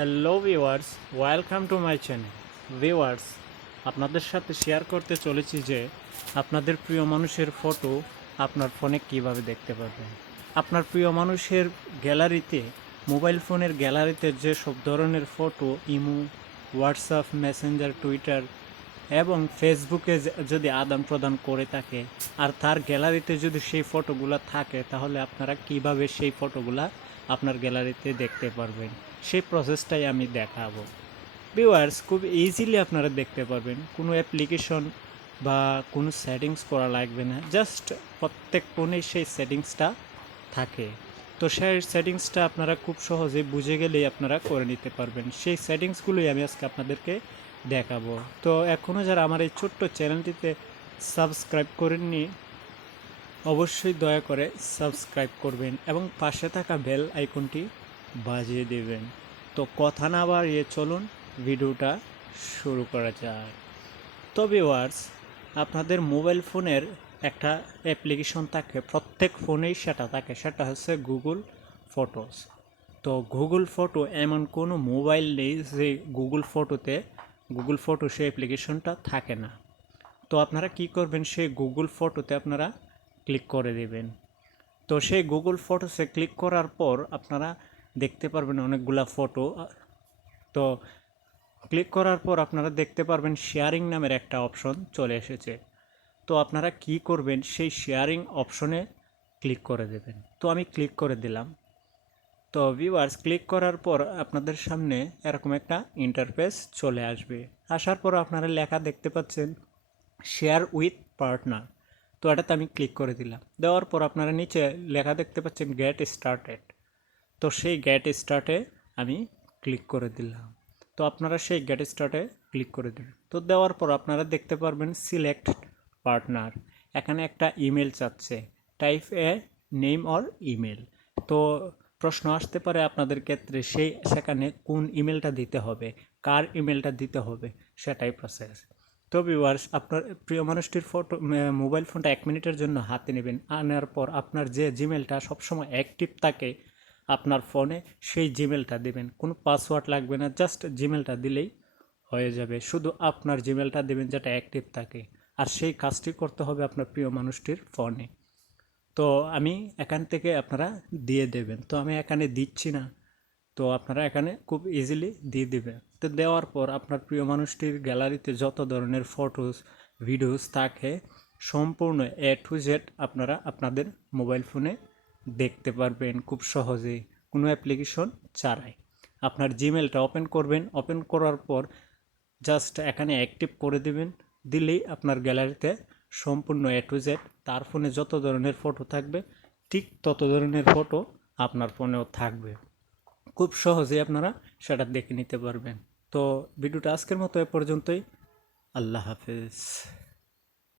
Hello viewers, welcome to my channel. Viewers, আপনাদের সাথে share করতে চলেছি যে আপনাদের প্রিয় মানুষের ফটো আপনার ফোনে কিভাবে দেখতে পারবেন। আপনার প্রিয় মানুষের গ্যালারিতে, মোবাইল ফোনের গ্যালারিতে যে সব ধরনের photo imo, WhatsApp, Messenger, Twitter এবং ফেসবুকে যদি আদান প্রদান করে থাকে আর তার গ্যালারিতে যদি সেই ফটোগুলো থাকে, তাহলে আপনারা কিভাবে সেই ফটোগুলা আপনার গ্যালারিতে দেখতে পারবেন সেই প্রসেসটাই আমি দেখাবো। ভিউয়ার্স, খুব ইজিলি আপনারা দেখতে পারবেন, কোনো অ্যাপ্লিকেশন বা কোনো সেটিংস করা লাগবে না, জাস্ট প্রত্যেক ফোনেই সেই সেটিংসটা থাকে। তো সেই সেটিংসটা আপনারা খুব সহজে বুঝে গেলেই আপনারা করে নিতে পারবেন। সেই সেটিংসগুলোই আমি আজকে আপনাদেরকে দেখাবো। তো এখনও যারা আমার এই ছোট্ট চ্যানেলটিতে সাবস্ক্রাইব করেননি, অবশ্যই দয়া করে সাবস্ক্রাইব করবেন এবং পাশে থাকা বেল আইকনটি বাজিয়ে দেবেন। তো কথা না বাড়িয়ে চলুন ভিডিওটা শুরু করা যাক। তো ভিউয়ার্স, আপনাদের মোবাইল ফোনের একটা অ্যাপ্লিকেশন থাকে, প্রত্যেক ফোনেই সেটা থাকে, সেটা হচ্ছে গুগল ফটোস। তো গুগল ফটো এমন কোনো মোবাইল নেই যে গুগল ফটো সেই অ্যাপ্লিকেশনটা থাকে না। তো আপনারা কি করবেন, সেই গুগল ফটোতে আপনারা ক্লিক করে দেবেন। তো সেই গুগল ফটোসে ক্লিক করার পর আপনারা দেখতে পারবেন অনেকগুলা ফটো। তো ক্লিক করার পর আপনারা দেখতে পারবেন শেয়ারিং নামের একটা অপশন চলে এসেছে। তো আপনারা কি করবেন, সেই শেয়ারিং অপশনে ক্লিক করে দেবেন। তো আমি ক্লিক করে দিলাম। তো ভিউয়ার্স, ক্লিক করার পর আপনাদের সামনে এরকম একটা ইন্টারফেস চলে আসবে। আসার পর আপনারা লেখা দেখতে পাচ্ছেন শেয়ার উইথ পার্টনার। তো এটাতে আমি ক্লিক করে দিলাম। দেওয়ার পর আপনারা নিচে লেখা দেখতে পাচ্ছেন গেট স্টার্টেড। তো সেই গেট স্টার্টে আমি ক্লিক করে দিলাম। তো আপনারা সেই গেট স্টার্টে ক্লিক করে দেবেন। তো দেওয়ার পর আপনারা দেখতে পারবেন সিলেক্ট পার্টনার। এখানে একটা ইমেল চাচ্ছে, type a name or email. তো প্রশ্ন আসতে পারে আপনাদের ক্ষেত্রে, সেখানে কোন ইমেলটা দিতে হবে, কার ইমেলটা দিতে হবে, সেটাই প্রসেস। তো ভিউয়ার্স, আপনার প্রিয় মানুষটির মোবাইল ফোনটা 1 মিনিটের জন্য হাতে নেবেন। আনার পর আপনার যে জিমেলটা সবসময় অ্যাক্টিভ থাকে আপনার ফোনে, সেই জিমেলটা দেবেন। কোনো পাসওয়ার্ড লাগবে না, জাস্ট জিমেলটা দিলেই হয়ে যাবে। শুধু আপনার জিমেলটা দেবেন যেটা অ্যাক্টিভ থাকে, আর সেই কাজটি করতে হবে আপনার প্রিয় মানুষটির ফোনে। তো আমি এখান থেকে আপনারা দিয়ে দেবেন। তো আমি এখানে দিচ্ছি না, তো আপনারা এখানে খুব ইজিলি দিয়ে দেবেন। তো দেওয়ার পর আপনার প্রিয় মানুষটির গ্যালারিতে যত ধরনের ফটোস, ভিডিওস থাকে, সম্পূর্ণ এ টু জেড আপনারা আপনাদের মোবাইল ফোনে দেখতে পারবেন খুব সহজেই, কোনো অ্যাপ্লিকেশন ছাড়াই। আপনার জিমেলটা ওপেন করবেন, ওপেন করার পর জাস্ট এখানে অ্যাক্টিভ করে দেবেন। দিলেই আপনার গ্যালারিতে সম্পূর্ণ এ টু জেড তার ফোনে যত ধরনের ফটো থাকবে, ঠিক তত ধরনের ফটো আপনার ফোনেও থাকবে। খুব সহজেই আপনারা সেটা দেখে নিতে পারবেন। তো ভিডিওটা আজকের মতো এ পর্যন্তই। আল্লাহ হাফেজ।